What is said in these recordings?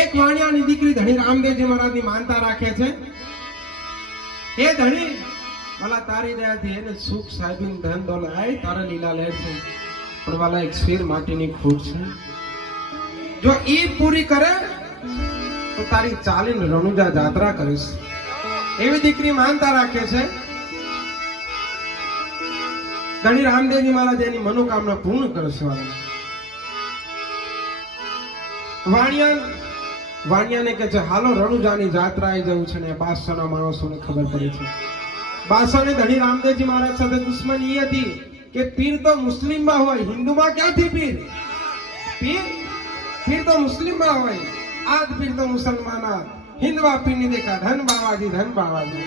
એક વાણિયાની દીકરી ધણી રામદેવજી મહારાજની માનતા રાખે છે. એ ધણી વાલા તારી દયાથી એને સુખ સાહેબી ધન દોલત આય તારા લીલા લે છે, પણ વાલા એક શેર માટીની ખોટ છે. જો ઈ પૂરી કરે તો તારી ચાલીને રણુજા જાત્રા કરીશ. એવી દીકરી માનતા રાખે છે. ધણી રામદેવજી મહારાજ એની મનોકામના પૂર્ણ કરશે. વાણિયાને કહે છે હાલો રણુજાની જાત્રાએ જવું છે. ને 500 માણસોને ખબર પડી છે. 500 ધણી રામદેવજી મહારાજ સાથે દુશ્મની એ હતી કે પીર તો મુસ્લિમમાં હોય, હિન્દુમાં ક્યાંથી પીર? પીર તો મુસ્લિમમાં હોય. આજ પીર તો મુસલમાના. હિન્દવા પીર ની દેખા ધન બાવાજી, ધન બાવાજી.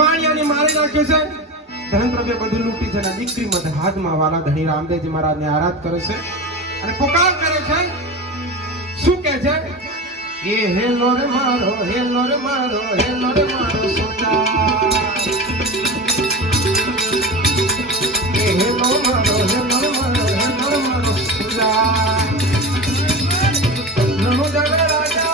વાણિયાની મારી નાખ્યો છે. ધન દ્રવ્ય બધું લૂંટી છે. દીકરી મત હાથમાં વાલા ધણી રામદેવજી મહારાજને આરાધ કરે છે અને પુકાર કરે છે. શું કહે છે? એ હેલો રે મારો, હેલો રે મારો, હેલો રે મારો સોના. એ હેલો મારો, હેલો રે મારો, હેલો રે મારો સોના. નમો જય રાજા.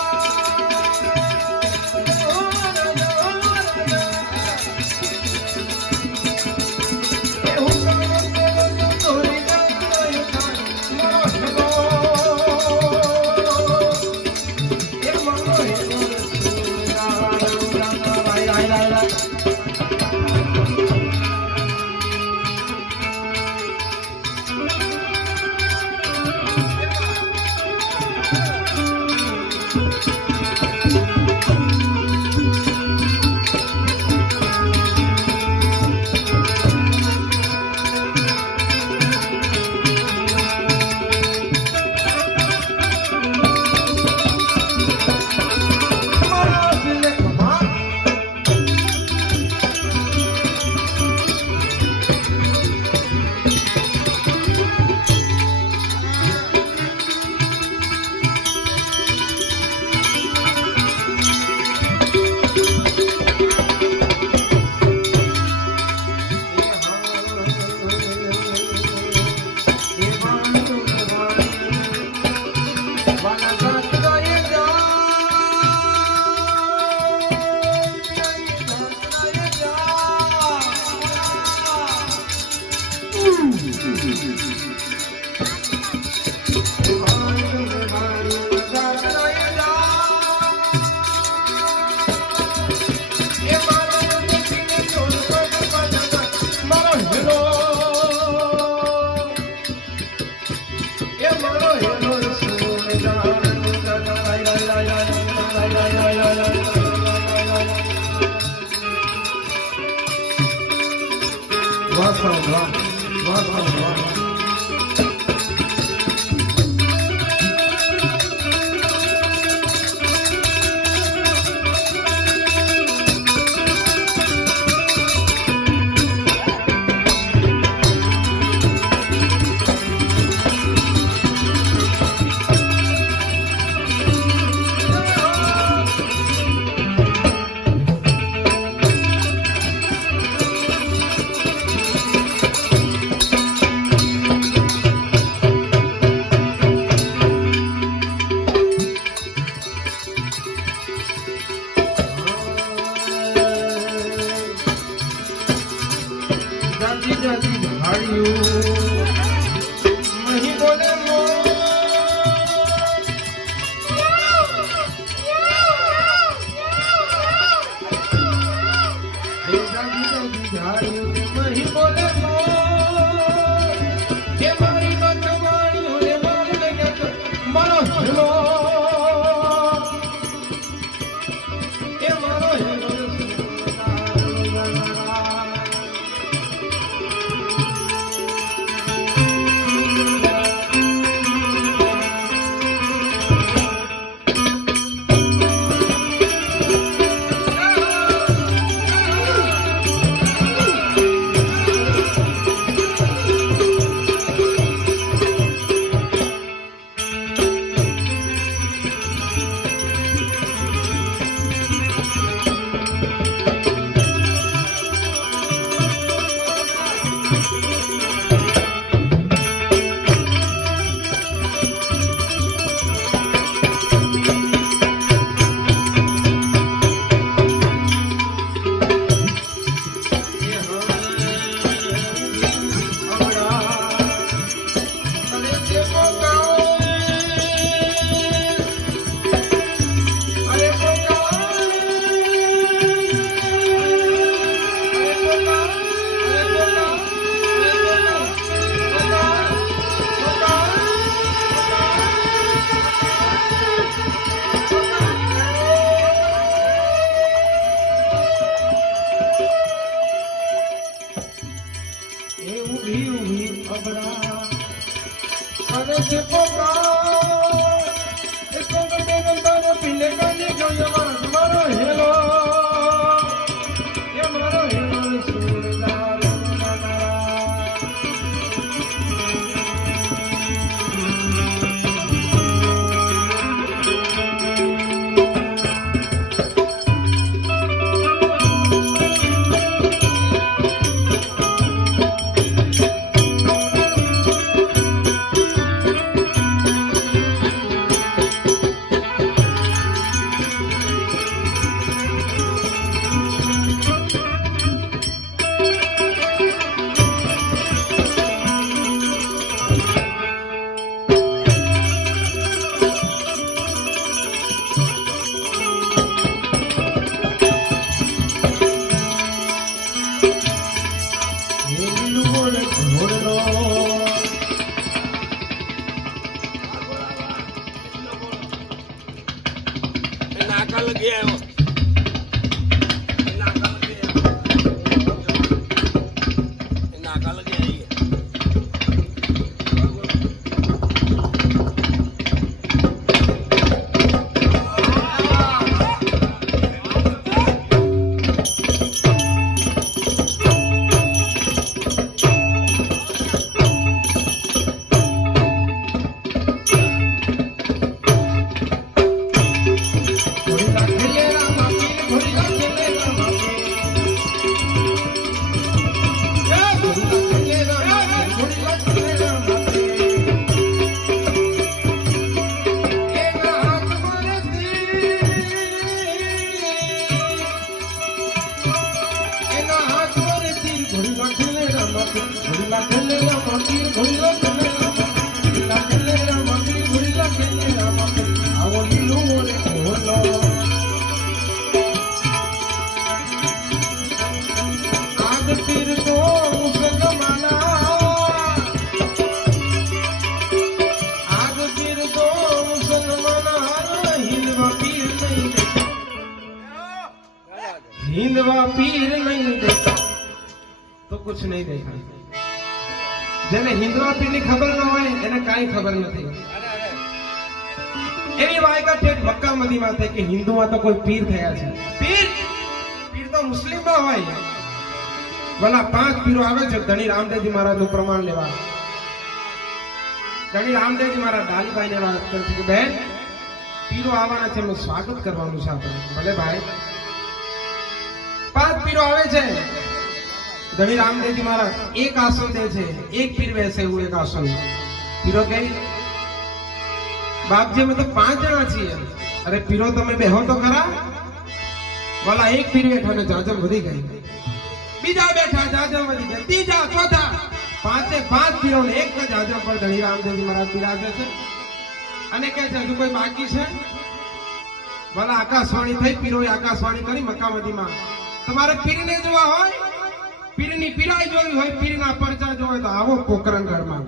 છે પોકાર એ કોક બેનંદાર પીલે કાની ગયો મારો હેલો એ મારો હેલો સુરદાર નાકા લગી આવ્યો નાકા લગી આવી हिंदवा पीर नहीं देखा तो कुछ नहीं देखा જેને હિન્દવા પીરની ખબર ન હોય એને કાંઈ ખબર નથી એવી વાયકા ઠેઠ મક્કા મદીનામાં થાય કે હિન્દુમાં તો કોઈ પીર થયા છે પીર પીર તો મુસ્લિમમાં હોય ભલા 5 પીરો આવે છે ધણી રામદેવજી મહારાજનું પ્રમાણ લેવા ધણી રામદેવજી મહારાજ ડાલીબાઈને વાત કરે છે કે બહેન પીરો આવવાના છે એમનું સ્વાગત કરવાનું છે આપણે ભલે ભાઈ 5 પીરો આવે છે ધણી રામદેવજી મહારાજ એક આસન દે છે એક પીર બેસે એવું એક આસન પીરો કહે બાપજી અમે તો 5 જણા છીએ અરે પીરો તમે બેહો તો ખરા વાલા એક પીર બેઠો ને જાજમ વધી ગઈ બીજા બેઠા જાજમ વધી ગઈ ત્રીજા ચોથા 5 પીરોને એક જ જાજમ પર ધણી રામદેવજી મહારાજ બિરાજે છે અને કહે છે હજુ કોઈ બાકી છે વાલા આકાશવાણી થઈ પીરોએ આકાશવાણી કરી મક્કામદીમાં તમારે પીરને જોવા હોય પીરની પીરાઈ જોવી હોય પીરના પરચા જોવા હોય તો આવો પોકરણગઢમાં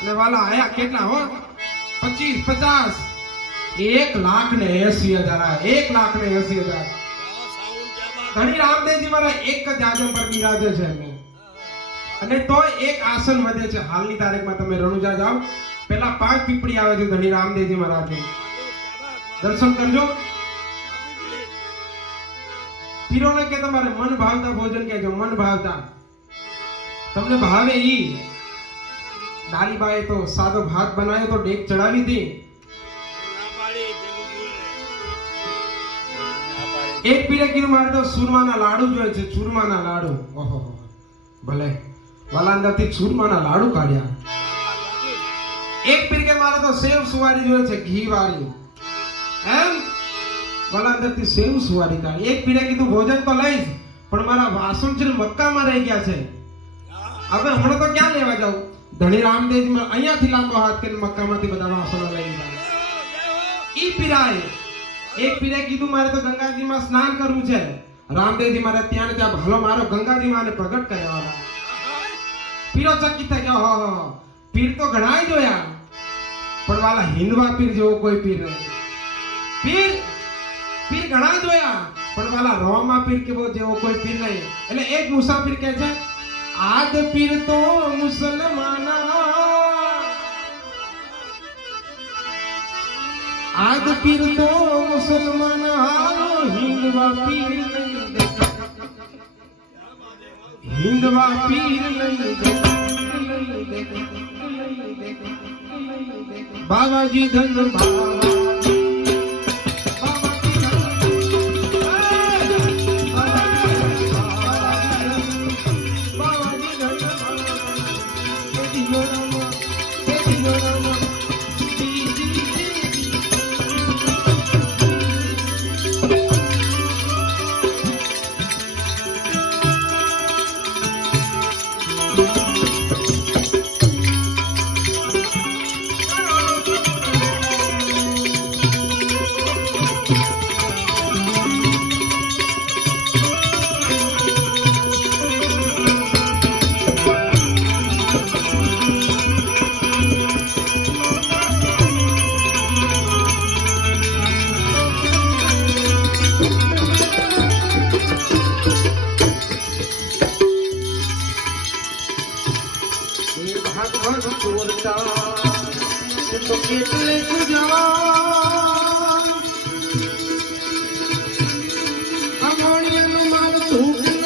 અને વાલા આયા કેટલા હો 25 50 1,80,000 1,80,000 ધણી રામદેવજી મારા એક જ આસન પર બિરાજે છે અને તોય એક આસન વધે છે હાલની તારીખમાં તમે રણુજા જાઓ પહેલા 5 પીપળી આવે છે ધણી રામદેવજી મહારાજ દર્શન કરજો પીરોને કે તમારે મન ભાવતા ભોજન કે મન ભાવતા તમને ભાવે ઈ ડાલીબાએ તો સાદો ભાત બનાવ્યો તો ડેક ચડાવી હતી એક પીરે કીધું મારે તો ચૂરમાના લાડુ જોઈએ છે ચૂરમાના લાડુ ઓહો ભલે વાલા અંદરથી ચૂરમાના લાડુ કાઢ્યા એક પીર કે મારે તો સેવ સુવારી જોઈએ છે ઘી વાળી એમ વાલા અંદરથી સેવ સુવારી કાઢી એક પીરે કીધું ભોજન તો લઈશ પણ મારા વાસણ છે મક્કામાં રહી ગયા છે હવે હમણાં તો ક્યાં લેવા જાઉં ધણી રામદેવજી અહીંયાથી લાંબો હાથ કરીને મક્કામાંથી બધા વાસણો લઈ લીધા ઈ પીરાએ એક પીરે કીધું મારે તો ગંગાજીમાં સ્નાન કરવું છે રામદેવજી મારે ત્યાં ત્યાં હાલો મારો ગંગાજી માને પ્રગટ કર્યા પીરો ચકિત થઈ ગયો હો પીર તો ઘણાય જોયા પણ વાલા હિન્દવા પીર જેવો કોઈ પીર નહીં પીર પીર ઘણા જોયા પણ વાલા રોમા પીર કેવો જેવો કોઈ પીર નહીં એટલે એક મુસાફિર કહે છે આદ પીર તો મુસલમાના આદ પીર તો મુસલમાન હારો હિંદવા પીર નહીં દેખા હિંદવા પીર નહીં દેખા બાવાજી ધન બાવાજી તો કેટલે ગુજાર અમોણિયાનું માર ધૂપ ન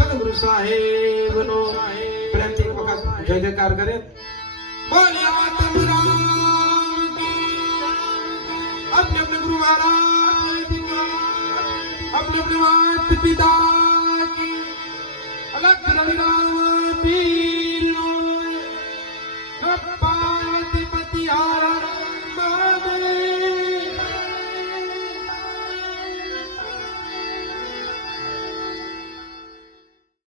સદગુરુ સાહેબ નો પ્રેમથી એક વખત જય જયકાર કરે બોલ્યા તમ રામ अपने अपने गुरु महाराज की अपने अपने माता पिता की अलग रविराज